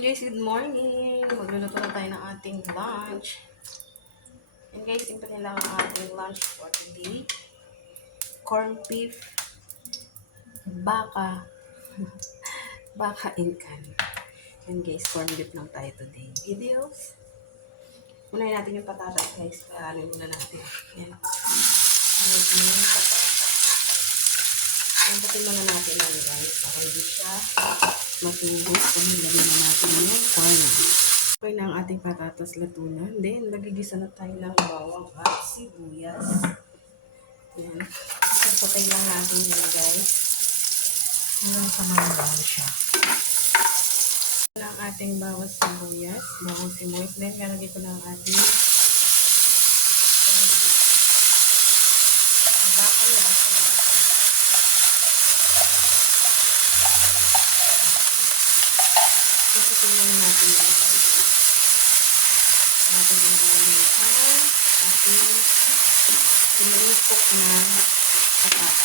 Guys, good morning! Magluluto na tayo ng ating lunch. And guys, simple lang ang ating lunch for today. Corned beef, baka, baka and can. And guys, corned beef lang tayo today. Videos. Unahin natin yung patatas guys. Kaya muna natin. Yan. Ayan yung patatas. Lambutin muna natin yan guys. Para hindi siya matubos. Kung nilagyan na natin yung corned beef. Okay na ang ating patatas latunan. Then, magigisa na tayo ng bawang at sibuyas. Yan. Sasatay lang natin yan guys. Hanggang sa malunaw siya. Ang ating bawang sibuyas. Then, lalagay ko na ang ating baka lang siya. Sasatay na natin yan guys. Natin ilalagay ang ating pinulipok na patatas.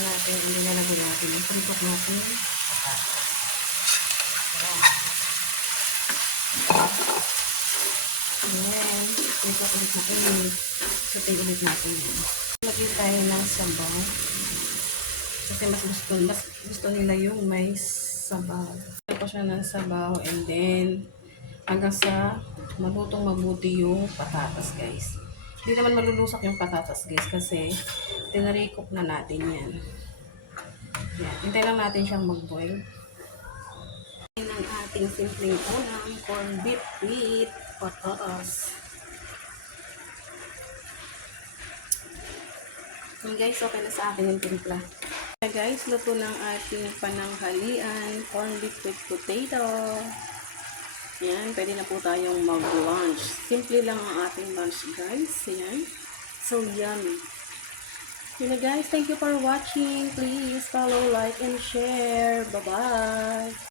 Ilalagay natin yung pinulipok natin patatas. Ayan. Pinulipok ulit natin. Satay ulit natin. Lagay tayo ng sabaw. Kasi mas gusto nila yung may sabaw. Lagyan ko siya ng sabaw and then hanggang sa malutong mabuti yung patatas guys. Hindi naman malulusak yung patatas guys kasi tinarikop na natin yan. Yan. Hintay lang natin siyang mag-boil. Yan ang ating simpleng unang corned beef with patatas. And guys, okay na sa akin yung timpla. Guys, luto ng ating pananghalian, corned beef with potato. Yan, pwede na po tayong mag-lunch. Simple lang ang ating lunch guys. Yan. So yummy. Yun na guys, thank you for watching. Please follow, like, and share. Bye-bye.